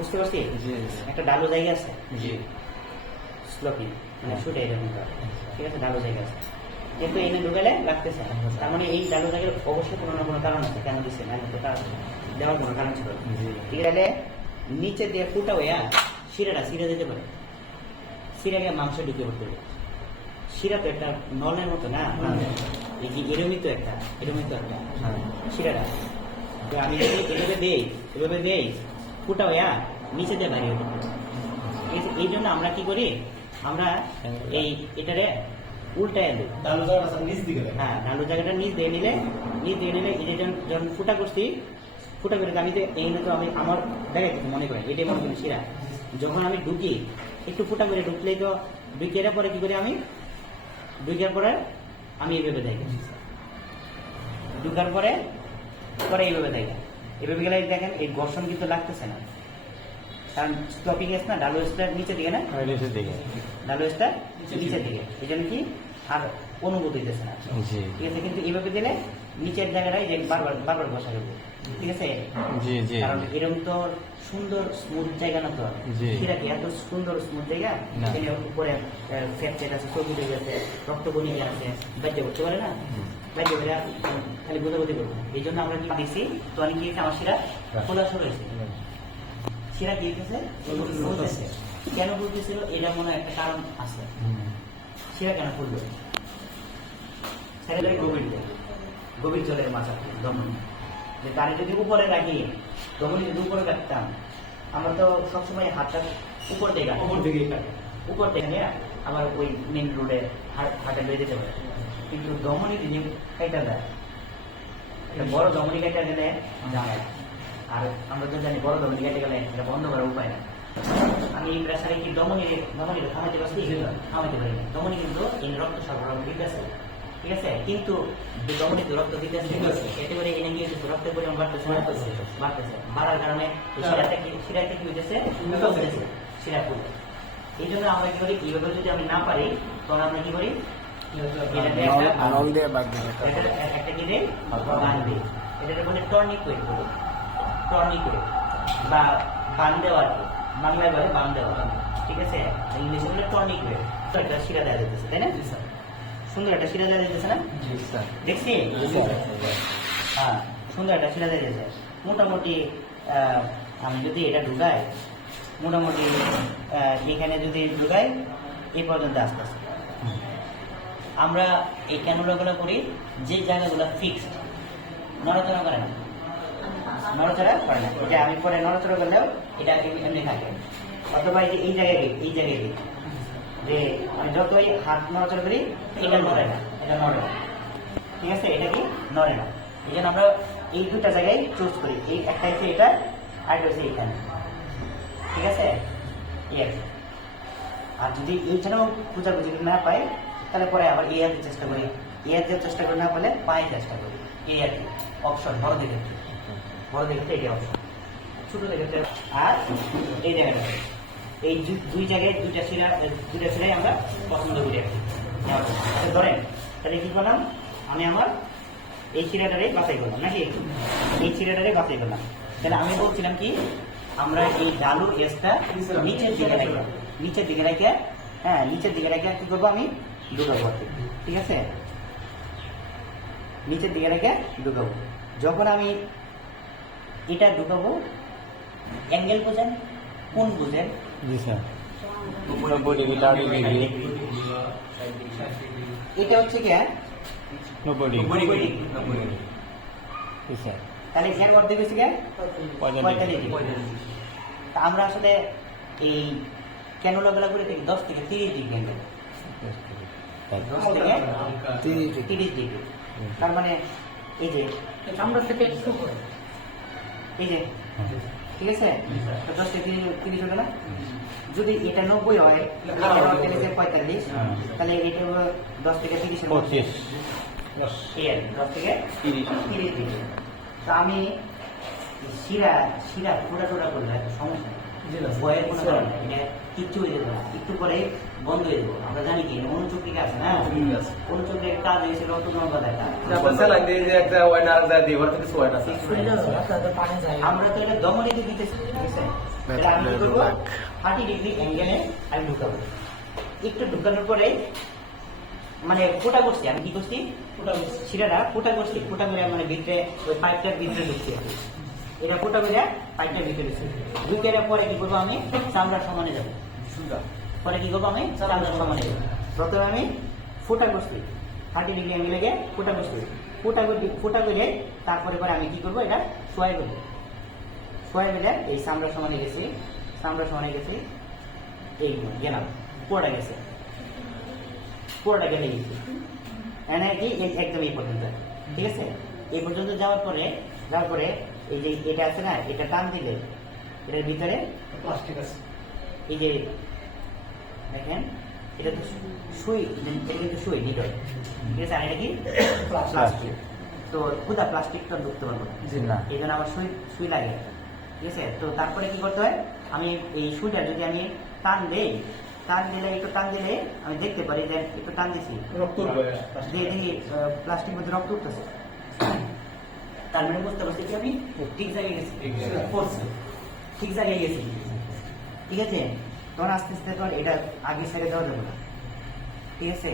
বুঝতে পারছি? জি একটা ডালো জায়গা আছে, জি স্লোপি মানে শুটে এরকম করে। ঠিক আছে, ডালো জায়গা আছে, কিন্তু এনে ঢুকালে লাগতেছে না। তার মানে এই ডালো জায়গার অবশ্যই কোনো না কোনো কারণ আছে কেন দিচ্ছে না, তো তার দেওয়ার কোনো কারণ ছিল না। জি ঠিক আছে, নিচে দিয়ে ফুটা হইয়া শিরাটা শিরা দিতে পারে, শিরাকে মাংসে ঢুকে পড়তে পারে। শিরা তো একটা নলের মতো না, এই যে এরমই তো একটা শিরাটা। তো আমি এভাবে দেই ফুটা হইয়া নিচে দিয়ে দাঁড়িয়ে পড়তে পারে। ঠিক আছে, এই জন্য আমরা কি করি, আমরা এই এটারে উল্টায় দিই। হ্যাঁ, ডালু জায়গাটা নিচ দিয়ে নিলে এই যে যখন ফুটা করছি, ফুটা করে আমি তো এই তো আমি আমার দেখাই মনে করেন এটাই মনে করি শিরা। যখন আমি ঢুকি একটু ফুটা করে ঢুকলেই তো ঢুকিয়ে পরে কি করি আমি ঢুকার পরে আমি এইভাবে দেখি, ঢুকার পরে এইভাবে দেখেন, এভাবে গেলে দেখেন এই ঘর্ষণ কিন্তু লাগতেছে না, কারণ স্টপিং এস না, ডালো এসটা নিচের দিকে না, নিচের দিকে ডালো এসটা নিচের দিকে, এই জন্য কি আর অনুভূতি দিতেছে না। জি ঠিক আছে, কিন্তু এইভাবে দিলে নিচের জায়গাটাই যে বারবার বসা যাবে। ঠিক আছে, জি জি কারণ এরকম তো সুন্দর স্মুথ জায়গা না তো, জি। সেটা কি এত সুন্দর স্মুথ জায়গা, না। এখানে উপরে ফ্র্যাকচার আছে, চর্বি হয়ে গেছে, রক্ত বনি আছে, বাচ্চা করতে পারে না, বাচ্চা করে খালি বোঝাবুঝি করবো। এই জন্য আমরা কি দিচ্ছি, তো অনেক কি আমার শিরা খোলা শুরু হয়েছে, শিরা কি হয়েছে বলতেছে, কেন বলতেছিল এটা মনে হয় একটা কারণ আছে। শিরা কেন খুলবে, সেটা গভীর জলের মাথা ধমনী, যে গাড়ি যদি উপরে রাখি, ধমনী যদি উপরে রাখতাম, আমরা তো সবসময় হাতটা উপর দিকে নিয়ে আবার ওই মেন রোডে হাতে বেঁধে যেতে পারে। কিন্তু ধমনী যদি কেটে দেয়, বড় ধমনী কেটে গেলে জানায়, আর আমরা তো জানি বড় ধমনী কেটে গেলে এটা বন্ধ করার উপায় না। আমি এই প্রেসারে কি ধমনী থামাইতে পারছি, থামাইতে পারি না। ধমনী কিন্তু এই রক্ত সরবরাহ দিতেছে, ঠিক আছে, কিন্তু ধমনী তো রক্ত দিতেছে, এতে করে এনে গিয়ে রক্তের পরিমাণ বাড়তেছে, বাড়ার কারণে শিরাতে কি হইতেছে, শিরা ফুল। এই জন্য আমরা কি করি, এইভাবে যদি আমি না পারি তখন আমরা কি করি, একটা কি দেয় বান দিই, এটাকে বলে টর্নিকুয়েট বলে, টর্নিকুয়েট বা বান দেওয়া, আর কি বাংলায় বলে বান দেওয়া। ঠিক আছে, ইংলিশে বলে টর্নিকুয়েট। একটা শিরা দেওয়া যেতেছে, তাই না? সুন্দর একটা শিরা দেওয়া যেতেছে না, দেখছি? হ্যাঁ, সুন্দর একটা শিরা দেওয়া যেতেছে। মোটামুটি আমি যদি এটা ঢুকাই, মোটামুটি এখানে যদি ঢুকাই এই পর্যন্ত আসতে আসতে আমরা এই ক্যানুলাগুলো করি যে জায়গাগুলো ফিক্সড, নড়াচড়া করে না, এটা আমি পরে নড়াচড়া করলেও এটা এমনি থাকে। অথবা এই জায়গায় যে আমি যতই হাত নড়াচড়া করি এটা নড়ে না, ঠিক আছে, এটা কি নড়ে না। এই জন্য আমরা এই দুটা জায়গায় চুজ করি, এই একটা হচ্ছে এটা, আর একটা হচ্ছে এইখানে। ঠিক আছে, আর যদি এইখানেও খুঁজাখুঁজি না পাই তাহলে পরে আবার এই হাতে চেষ্টা করি, না পেলে পায়ে চেষ্টা করি। এই আর কি অপশন, বড় দেখে এই অপশন, ছোট দেখে। আর এই জায়গাটা, এই দুই জায়গায় দুইটা শিরাই আমরা পছন্দ করি আর কি। ধরেন তাহলে কি করলাম, আমি আমার এই শিরাটারে বাছাই করলাম, নাকি এই শিরাটারে বাছাই করলাম। তাহলে আমি বলছিলাম কি, আমরা এই ডালুর এসটা নিচের দিকে রেখে হ্যাঁ, নিচের দিকে রেখে কি করবো, আমি ঢুকাবো। ঠিক আছে, নিচের দিকে রেখে ঢুকাবো। যখন আমি এটা ঢুকাবো, অ্যাঙ্গেল বোঝেন, কোন বোঝেন? এটা হচ্ছে কি 90 ডিগ্রি। তাহলে এর অর্ধেক হচ্ছে কি 45 ডিগ্রি। আমরা আসলে এই ক্যানুলাগুলো করে থাকি 10 থেকে 30 ডিগ্রি অ্যাঙ্গেল, 10 থেকে 30 ডিগ্রি। তার মানে এই যে আমরা থেকে এই যে, ঠিক আছে, 10 থেকে 30 হবে না। যদি এটা 90 হয়, 45, তাহলে এটা 10 থেকে 30 10 থেকে 30 ডিগ্রি। তো আমি শিরা টোড়া করলে সমস্যা ভয়ের কোনো কারণ নেই, এটা কিচ্ছু হয়ে যেত না, একটু পরে বন্ধ হয়ে যাবো। আমরা জানি কি অনুচক্রিকা আছে না, অনুচক্রিক কাজ হয়েছে রক্ত জমা বাঁধাটা। আমরা তো এটা দমনিতে দিতেছি, ঠিক আছে? তাহলে আমি কি করবো, 30 ডিগ্রি অ্যাঙ্গেলে আমি ঢুকাবো। একটু ঢুকানোর পরে মানে ফোটা করছি, আমি কি করছি, শিরাটা ফোটা করছি, ফোটা করে মানে ভিতরে ওই পাইপটার ভিতরে ঢুকছি আর কি। এটা ফোটা করে পাইপটার ভিতরে ঢুকছি, ঢুকে পরে কি করবো, আমি চামড়ার সমানে যাবো। পরে কি করবো, আমি চামড়ার সমানে যাবো। প্রথমে আমি ফোটা করছি, 30 ডিগ্রি অ্যাঙ্গেলে গিয়ে ফোটা করছি, ফোটা করে তারপরে পরে আমি কি করবো, এটা সোয়াই করবো। সোয়াই দিলে এই চামড়ার সমানে গেছি, চামড়ার সমানে গেছি, এই গেলাম, পুরোটা গেছে, পুরোটা গেলে গেছি এনে কি একদম এই পর্যন্ত, ঠিক আছে? এই পর্যন্ত যাওয়ার পরে এই যে এটা আছে না, এটা টান দিলে এটার ভিতরে প্লাস্টিক আছে, এই যে দেখেন এটা তো সুই, এটা কিন্তু সুই নিটল, ঠিক আছে? আর এটা কি প্লাস্টিক, তো খুদা প্লাস্টিকটা ঢুকতে পারবো না, এই জন্য আমার সুই লাগে, ঠিক আছে? তো তারপরে কি করতে হয়, আমি এই সুইটা যদি আমি টান দিই, টান দিলে একটু টান দিলে আমি দেখতে পারি যে একটু টান দিছি, দেখি প্লাস্টিক মধ্যে রক্ত উঠতেছে, তার মানে বুঝতে পারছি কি আমি ঠিক জায়গায় গেছি, ঠিক জায়গায় গেছি, ঠিক আছে? তখন আস্তে আস্তে তখন এটা আগে ছেড়ে দেওয়া যাবে না, ঠিক আছে?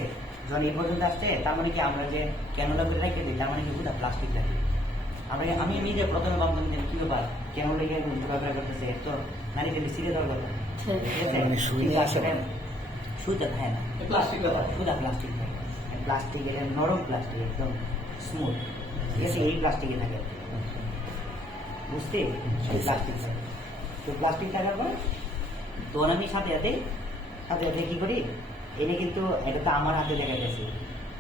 যখন এই পর্যন্ত আসছে তার মানে কি আমরা যে ক্যানোলা করে রেখে দিই, তার মানে কি পুরো প্লাস্টিক রাখি। আমি নিজে প্রথমে ভাবলাম যে কি ব্যাপার, কেন লেগে ঘোরাফেরা করতেছে, তো নারী দিলে সিরে দেওয়ার কথা, সুইটা থাকে না, পুরা প্লাস্টিক থাকে, প্লাস্টিক এটা নরম প্লাস্টিক, একদম স্মুথ, ঠিক আছে? এই প্লাস্টিকে থাকে, বুঝতে প্লাস্টিক থাকে। তো প্লাস্টিক থাকার পর তখন আমি সাথে সাথে কি করি, এনে কিন্তু এটা তো আমার হাতে লেগে গেছে,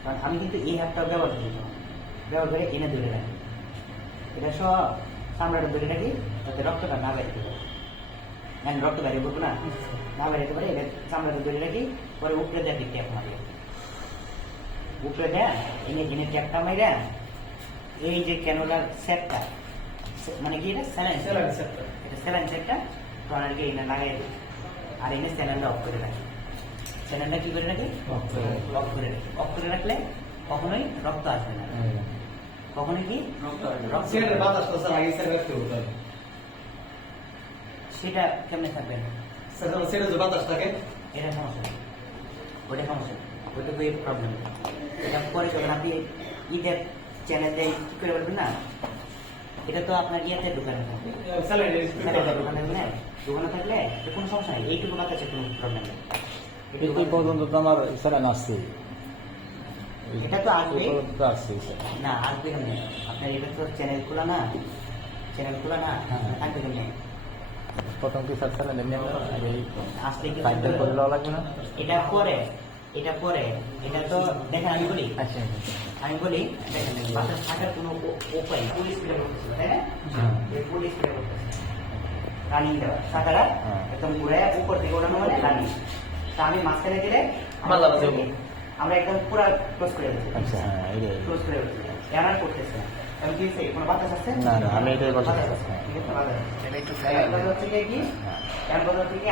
কারণ আমি কিন্তু এই হাতটা ব্যবহার করে এনে ধরে রাখি, এটা সব চামড়াটা ধরে রাখি যাতে রক্তটা না বেরোতে পারে, রক্ত বেরিয়ে পড়বো না বেরোতে পারে, এটা চামড়াটা ধরে রাখি, পরে উপরে দেয় ট্যাপ মারি, উপরে দেয় এনে ট্যাপটা মাইরা এই যে ক্যানোলার সেটটা, মানে কি এটা স্যালাইন সেটটা তখন আর কি এনে লাগাই দিই, আর এনে স্যালাইনটা অফ করে রাখি, স্যালাইনটা কি করে রাখি, অফ করে রাখলে কখনোই রক্ত আসবে না, কখনোই কি সেটা কেমনে থাকবে না, বাতাস থাকে, এটা সমস্যা, ওইটা সমস্যা, ওইটা তো প্রবলেম। এটা পরে যখন আপনি ঈদের চ্যানেলে কি করে বলবেন না, এটা তো আপনার ইয়েতে দোকানে থাকবে, দোকানে থাকলে কোনো সমস্যা নেই, এইটুকু বাতাসে কোনো প্রবলেম নেই। পর্যন্ত তো আমার স্যালাইন আসছে, এটা তো আসবে না, আসবে কেমনে, আপনার এটা তো চ্যানেল খোলা না, থাকবে কেমনে? প্রথম কি স্যালাইন আসলে কি লাগবে না, এটা পরে এটা তো দেখেন আমি বলি দেখেন বাতাস থাকার কোনো উপায়, পুলিশ স্প্রে করতেছিল, তাই না? পুলিশ স্প্রে করতেছে, রানিং দেওয়া টাকাটা একদম ঘুরে উপর থেকে ওঠানো মানে রানিং, তা আমি মাঝখানে দিলে আমরা একদম পুরো ক্লোজ করে দিচ্ছি, ক্লোজ করে দিচ্ছি, এনার করতেছে না, আমি কি কোনো বাতাস আছে না, আমি এটাই বলছি,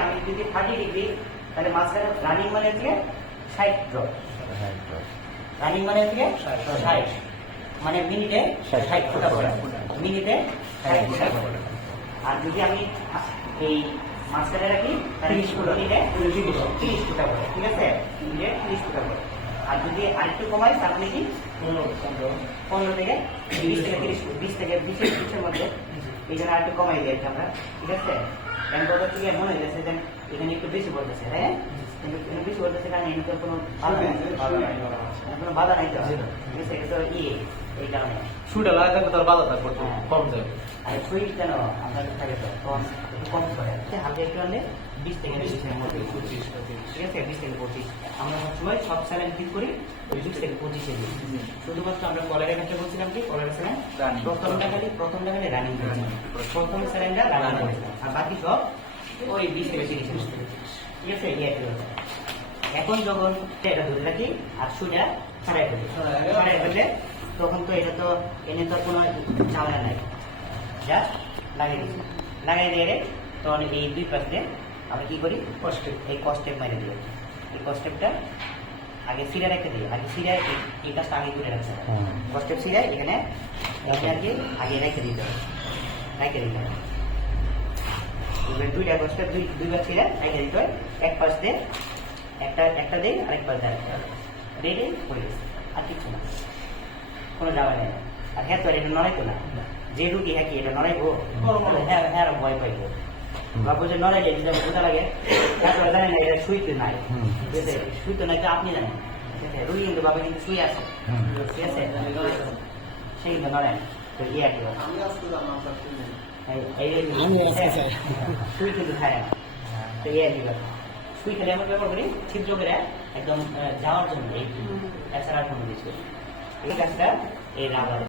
আমি যদি 30 ডিগ্রি, তাহলে মাঝখানে রানিং মানে হচ্ছে 60 ড্রপ, রানিং মানে হচ্ছে 60, মানে মিনিটে 60 ফুটা করে, মিনিটে 60 ফুটা করে। আর যদি আমি এই মাঝখানে রাখি তাহলে মিনিটে 30 ফুটা করে, ঠিক আছে? মিনিটে 30 ফুটা করে। আর যদি আরেকটু কমাই তাহলে কি 15 থেকে 20 থেকে 30, 20 থেকে 20-20-এর মধ্যে, এই জন্য আরেকটু কমাই দিয়েছি আমরা, ঠিক আছে? কথা থেকে মনে হয়েছে যে এখানে একটু বেশি বলতেছে, হ্যাঁ, কিন্তু বেশি বলতেছে কারণ এখানে তো কোনো বাধা নাই, তো ঠিক আছে? এটা তো এই কারণে সুইটা লাগা থাকবে, তার বাধা থাকবে, কম যাবে। আর সুইট কেন আপনার থাকে তো তখন একটু কম করে, হালকা একটু আনলে 20 থেকে 25-এর মধ্যে, ঠিক আছে? 20 থেকে 25 আমরা সবসময় সব স্যালাইন ঠিক করি ওই 20 থেকে 25-এ দিই। শুধুমাত্র আমরা কলের ক্ষেত্রে বলছিলাম কি, কলের স্যালাইন প্রথমটা খালি রানিং করেছিলাম, প্রথম স্যালাইনটা রানিং করেছিলাম, আর বাকি সব ওই 20 থেকে 30, ঠিক আছে? এখন যখন এটা ধরে রাখি আর সুইটা ছাড়াই ফেলে, তখন তো এটা তো এনে তো কোনো ঝামেলা নাই, যা লাগিয়ে দিয়ে তখন এই দুই পাশ দিয়ে আমরা কি করি এই কস্টেপ মেরে দিই। এই কস্টেপটা আগে সিরা রেখে দিই, আগে সিরা এই কাজটা আগে করে রাখতে হবে। কস্টেপ সিরায় এখানে আর কি আগে রেখে দিতে হবে, রেখে দিতে হবে। এবার দুইটা কস্টেপ দুইবার সিরা রেখে দিতে হয়। এক পাশ দিয়ে একটা দিই, আরেক পাশ দিয়ে রেডি করে দিচ্ছি, আর কিছু না, কোনো যাওয়া নেই। আর হ্যাঁ তো এটা নড়াইতো না, যে রুগী হ্যাঁ কি এটা নড়াইবো, হ্যাঁ ভয় পাইবো, ভাববো যে নড়াইলে বোঝা লাগে, তারপরে জানেন না এটা শুইতে নাই, ঠিক আছে, শুইতে নাই তো আপনি জানেন, ঠিক আছে, রুগী কিন্তু বাবা কিন্তু শুয়ে আছে, ঠিক আছে, সে কিন্তু নড়ায়, তো ইয়ে আর কি শুই কিন্তু খায় না, তো ইয়ে আর কি শুই খেলে আমরা ব্যবহার করি ছিদ্র করে একদম যাওয়ার জন্য, এই এছাড়া কোনো কিছু এই কাজটা এই রাবার